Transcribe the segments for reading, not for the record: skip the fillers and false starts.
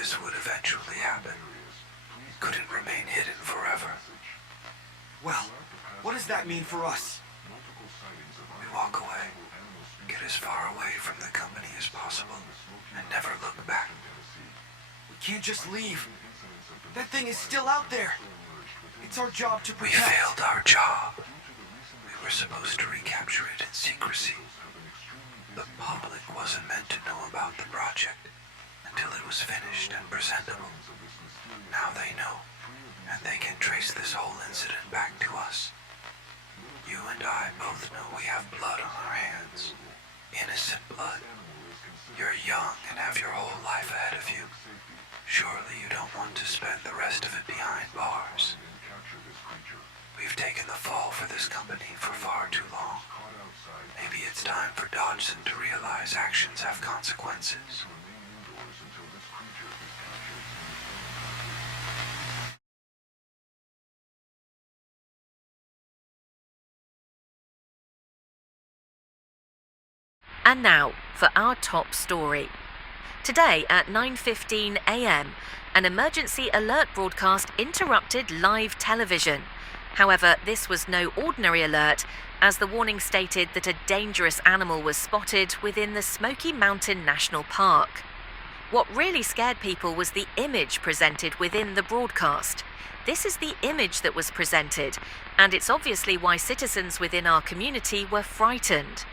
this would eventually happen. It couldn't remain hidden forever. Well, what does that mean for us? We walk away, get as far away from the company as possible, and never look back. We can't just leave. That thing is still out there. It's our job to We protect. failed our job. We were supposed to recapture it in secrecy. The public wasn't meant to know about the project until it was finished and presentable. Now they know, and they can trace this whole incident back to us. You and I both know we have blood on our hands. Innocent blood. You're young and have your whole life ahead of you. Surely you don't want to spend the rest of it behind bars. We've taken the fall for this company for far too long. Maybe it's time for Dodgson to realize actions have consequences. And now for our top story. Today at 9:15 a.m, an emergency alert broadcast interrupted live television. However, this was no ordinary alert, as the warning stated that a dangerous animal was spotted within the Smoky Mountain National Park. What really scared people was the image presented within the broadcast. This is the image that was presented, and it's obviously why citizens within our community were frightened.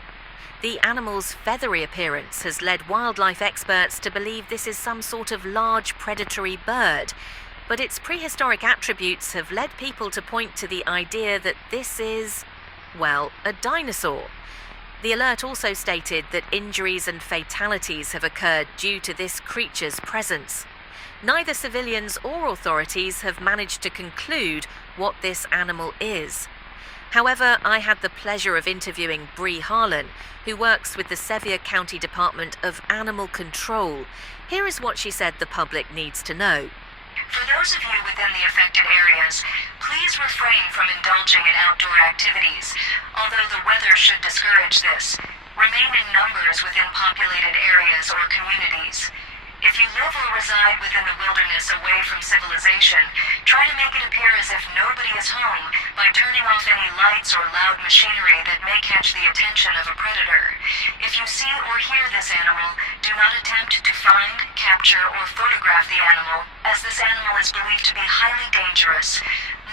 The animal's feathery appearance has led wildlife experts to believe this is some sort of large predatory bird, but its prehistoric attributes have led people to point to the idea that this is, well, a dinosaur. The alert also stated that injuries and fatalities have occurred due to this creature's presence. Neither civilians or authorities have managed to conclude what this animal is. However, I had the pleasure of interviewing Bree Harlan, who works with the Sevier County Department of Animal Control. Here is what she said the public needs to know. For those of you within the affected areas, please refrain from indulging in outdoor activities, although the weather should discourage this. Remain in numbers within populated areas or communities. If you live or reside within the wilderness away from civilization, try to make it appear as if nobody is home by turning off any lights or loud machinery that may catch the attention of a predator. If you see or hear this animal, do not attempt to find, capture, or photograph the animal, as this animal is believed to be highly dangerous.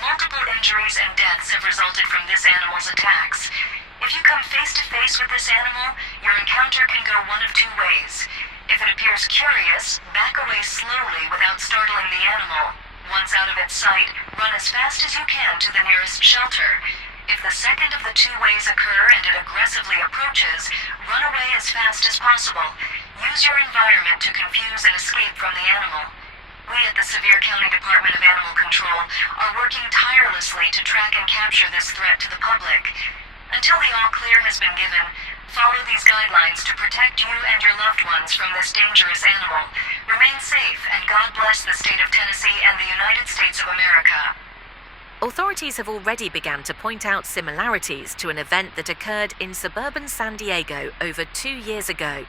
Multiple injuries and deaths have resulted from this animal's attacks. If you come face to face with this animal, your encounter can go one of two ways. If it appears curious, back away slowly without startling the animal. Once out of its sight, run as fast as you can to the nearest shelter. If the second of the two ways occur and it aggressively approaches, run away as fast as possible. Use your environment to confuse and escape from the animal. We at the Sevier County Department of Animal Control are working tirelessly to track and capture this threat to the public. Until the all-clear has been given, follow these guidelines to protect you and your loved ones from this dangerous animal. Remain safe, and God bless the state of Tennessee and the United States of America. Authorities have already begun to point out similarities to an event that occurred in suburban San Diego over 2 years ago.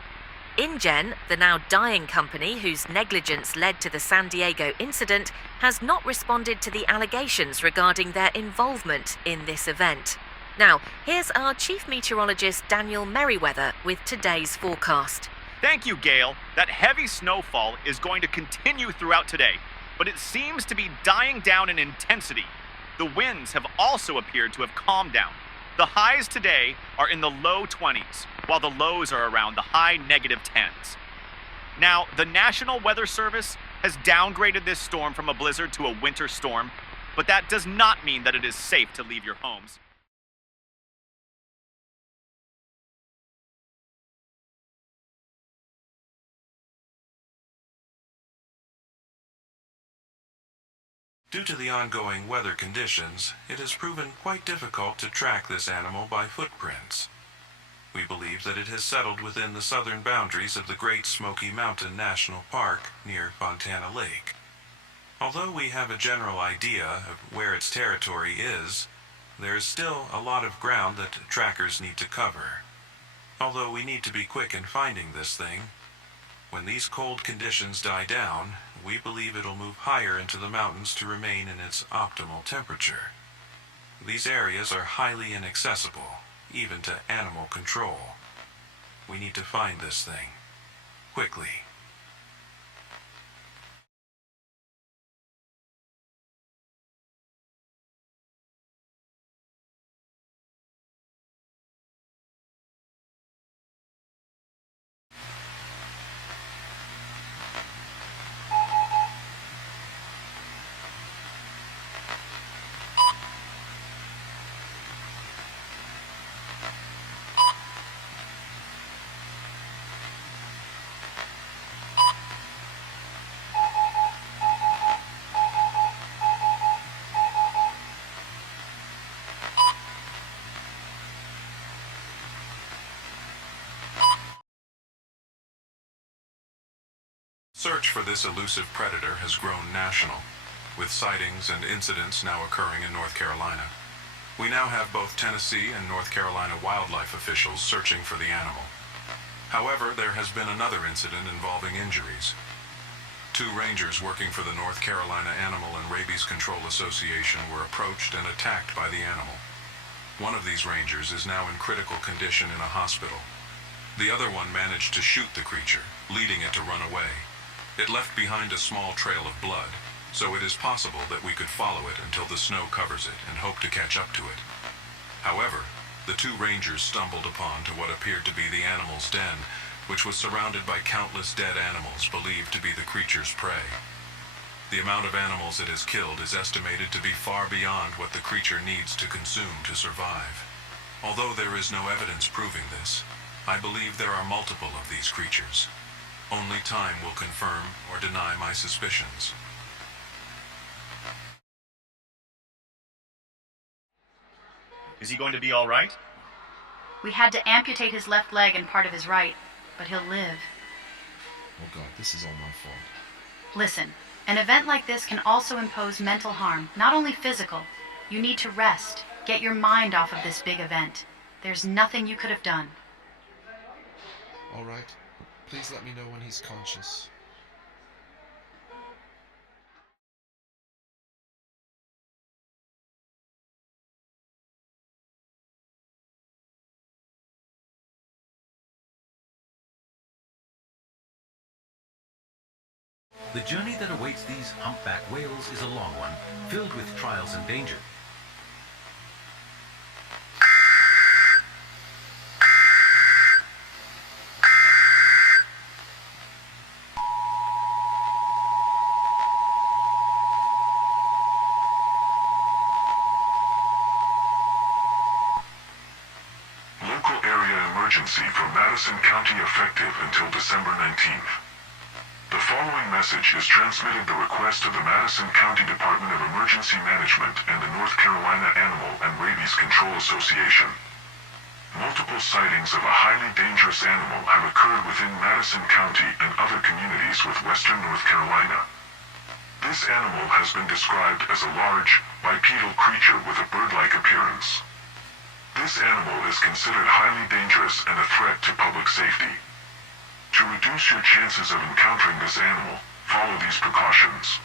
InGen, the now dying company whose negligence led to the San Diego incident, has not responded to the allegations regarding their involvement in this event. Now, here's our Chief Meteorologist Daniel Merriweather with today's forecast. Thank you, Gail. That heavy snowfall is going to continue throughout today, but it seems to be dying down in intensity. The winds have also appeared to have calmed down. The highs today are in the low 20s, while the lows are around the high negative 10s. Now, the National Weather Service has downgraded this storm from a blizzard to a winter storm, but that does not mean that it is safe to leave your homes. Due to the ongoing weather conditions, it has proven quite difficult to track this animal by footprints. We believe that it has settled within the southern boundaries of the Great Smoky Mountain National Park near Fontana Lake. Although we have a general idea of where its territory is, there is still a lot of ground that trackers need to cover. Although we need to be quick in finding this thing, when these cold conditions die down, we believe it'll move higher into the mountains to remain in its optimal temperature. These areas are highly inaccessible, even to animal control. We need to find this thing. Quickly. Search for this elusive predator has grown national, with sightings and incidents now occurring in North Carolina. We now have both Tennessee and North Carolina wildlife officials searching for the animal. However, there has been another incident involving injuries. 2 rangers working for the North Carolina Animal and Rabies Control Association were approached and attacked by the animal. One of these rangers is now in critical condition in a hospital. The other one managed to shoot the creature, leading it to run away. It left behind a small trail of blood, so it is possible that we could follow it until the snow covers it and hope to catch up to it. However, the 2 rangers stumbled upon to what appeared to be the animal's den, which was surrounded by countless dead animals believed to be the creature's prey. The amount of animals it has killed is estimated to be far beyond what the creature needs to consume to survive. Although there is no evidence proving this, I believe there are multiple of these creatures. Only time will confirm or deny my suspicions. Is he going to be all right? We had to amputate his left leg and part of his right, but he'll live. Oh God, this is all my fault. Listen, an event like this can also impose mental harm, not only physical. You need to rest, get your mind off of this big event. There's nothing you could have done. All right. Please let me know when he's conscious. The journey that awaits these humpback whales is a long one, filled with trials and danger. Local area emergency for Madison County effective until December 19th. The following message is transmitted the request of the Madison County Department of Emergency Management and the North Carolina Animal and Rabies Control Association. Multiple sightings of a highly dangerous animal have occurred within Madison County and other communities with western North Carolina. This animal has been described as a large, bipedal creature with a bird-like appearance. This animal is considered highly dangerous and a threat to public safety. To reduce your chances of encountering this animal, follow these precautions.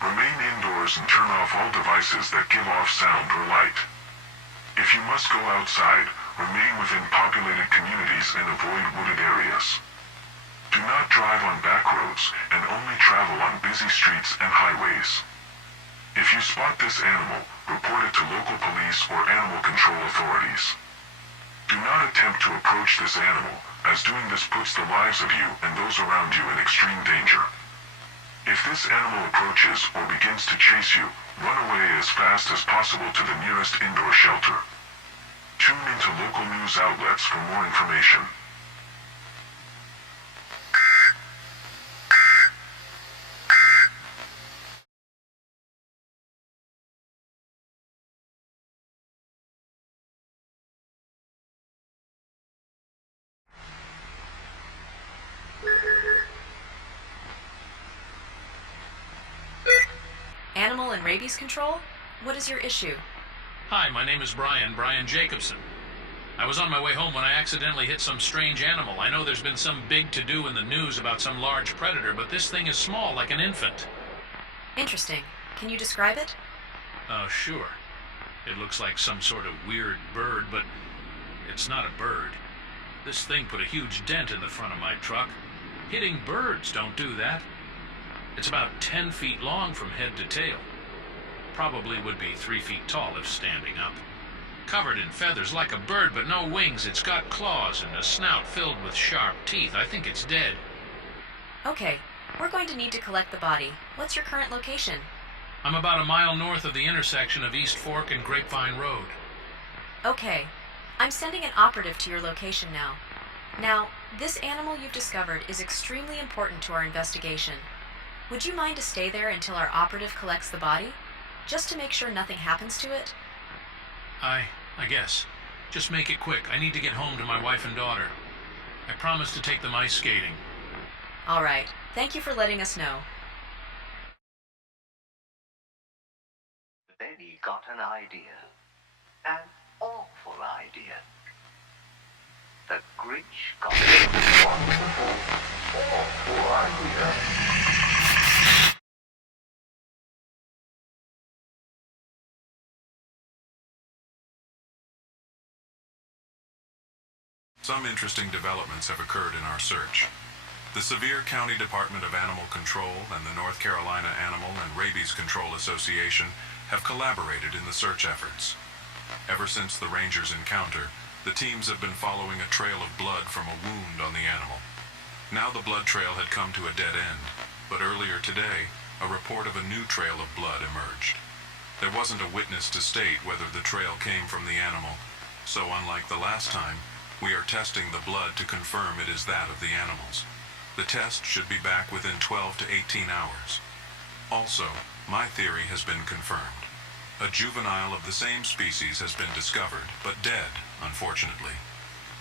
Remain indoors and turn off all devices that give off sound or light. If you must go outside, remain within populated communities and avoid wooded areas. Do not drive on back roads and only travel on busy streets and highways. If you spot this animal, report it to local police or animal control authorities. Do not attempt to approach this animal, as doing this puts the lives of you and those around you in extreme danger. If this animal approaches or begins to chase you, run away as fast as possible to the nearest indoor shelter. Tune into local news outlets for more information. Animal and rabies control? What is your issue? Hi, my name is Brian Jacobson. I was on my way home when I accidentally hit some strange animal. I know there's been some big to-do in the news about some large predator, but this thing is small, like an infant. Interesting. Can you describe it? Oh, sure. It looks like some sort of weird bird, but it's not a bird. This thing put a huge dent in the front of my truck. Hitting birds don't do that. It's about 10 feet long from head to tail. Probably would be 3 feet tall if standing up. Covered in feathers like a bird, but no wings. It's got claws and a snout filled with sharp teeth. I think it's dead. Okay, we're going to need to collect the body. What's your current location? I'm about a mile north of the intersection of East Fork and Grapevine Road. Okay, I'm sending an operative to your location now. Now, this animal you've discovered is extremely important to our investigation. Would you mind to stay there until our operative collects the body? Just to make sure nothing happens to it? I guess. Just make it quick. I need to get home to my wife and daughter. I promised to take them ice skating. All right. Thank you for letting us know. Then he got an idea. An awful idea. The Grinch got a wonderful, awful idea. Some interesting developments have occurred in our search. The Sevier County Department of Animal Control and the North Carolina Animal and Rabies Control Association have collaborated in the search efforts. Ever since the Rangers' encounter, the teams have been following a trail of blood from a wound on the animal. Now the blood trail had come to a dead end, but earlier today, a report of a new trail of blood emerged. There wasn't a witness to state whether the trail came from the animal, so unlike the last time, we are testing the blood to confirm it is that of the animals. The test should be back within 12 to 18 hours. Also, my theory has been confirmed. A juvenile of the same species has been discovered, but dead, unfortunately.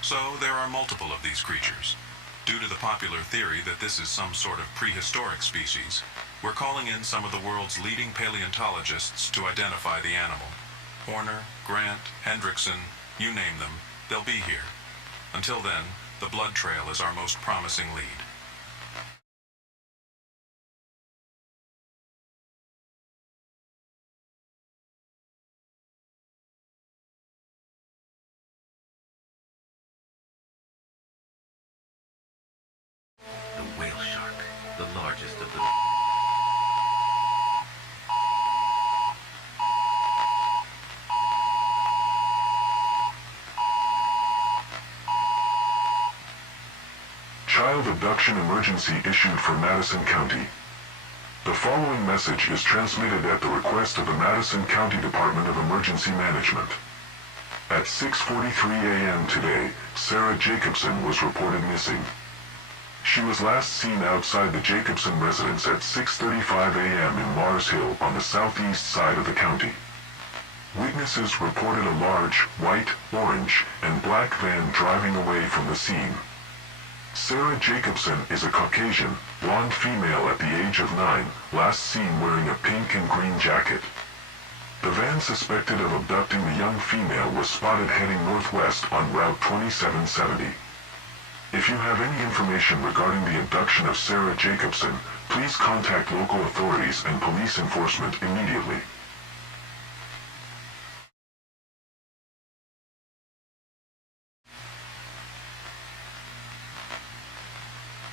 So there are multiple of these creatures. Due to the popular theory that this is some sort of prehistoric species, we're calling in some of the world's leading paleontologists to identify the animal. Horner, Grant, Hendrickson, you name them, they'll be here. Until then, the blood trail is our most promising lead. The whale shark, the largest of the... Child abduction emergency issued for Madison County. The following message is transmitted at the request of the Madison County Department of Emergency Management. At 6:43 a.m. today, Sarah Jacobson was reported missing. She was last seen outside the Jacobson residence at 6:35 a.m. in Mars Hill on the southeast side of the county. Witnesses reported a large, white, orange, and black van driving away from the scene. Sarah Jacobson is a Caucasian, blonde female at the age of 9, last seen wearing a pink and green jacket. The van suspected of abducting the young female was spotted heading northwest on Route 2770. If you have any information regarding the abduction of Sarah Jacobson, please contact local authorities and police enforcement immediately.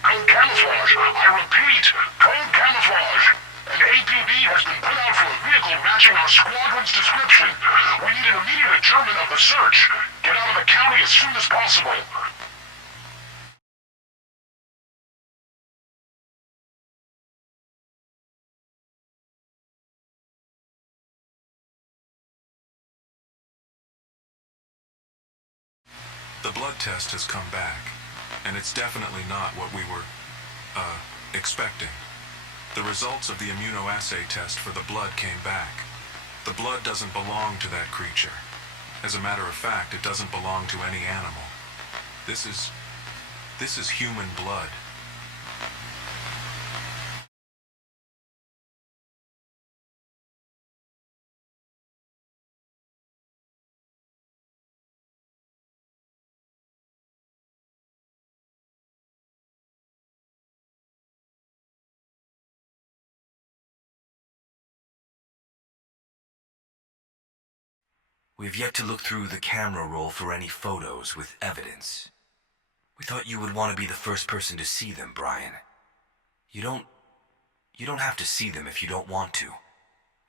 Code camouflage. I repeat, code camouflage. An APB has been put out for a vehicle matching our squadron's description. We need an immediate adjournment of the search. Get out of the county as soon as possible. The blood test has come back, and it's definitely not what we were, expecting. The results of the immunoassay test for the blood came back. The blood doesn't belong to that creature. As a matter of fact, it doesn't belong to any animal. This is human blood. We've yet to look through the camera roll for any photos with evidence. We thought you would want to be the first person to see them, Brian. You don't have to see them if you don't want to.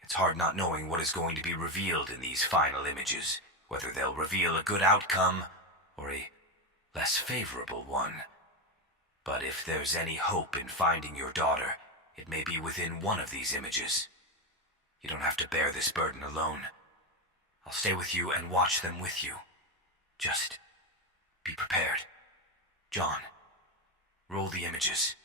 It's hard not knowing what is going to be revealed in these final images, whether they'll reveal a good outcome or a less favorable one. But if there's any hope in finding your daughter, it may be within one of these images. You don't have to bear this burden alone. I'll stay with you and watch them with you. Just be prepared. John, roll the images.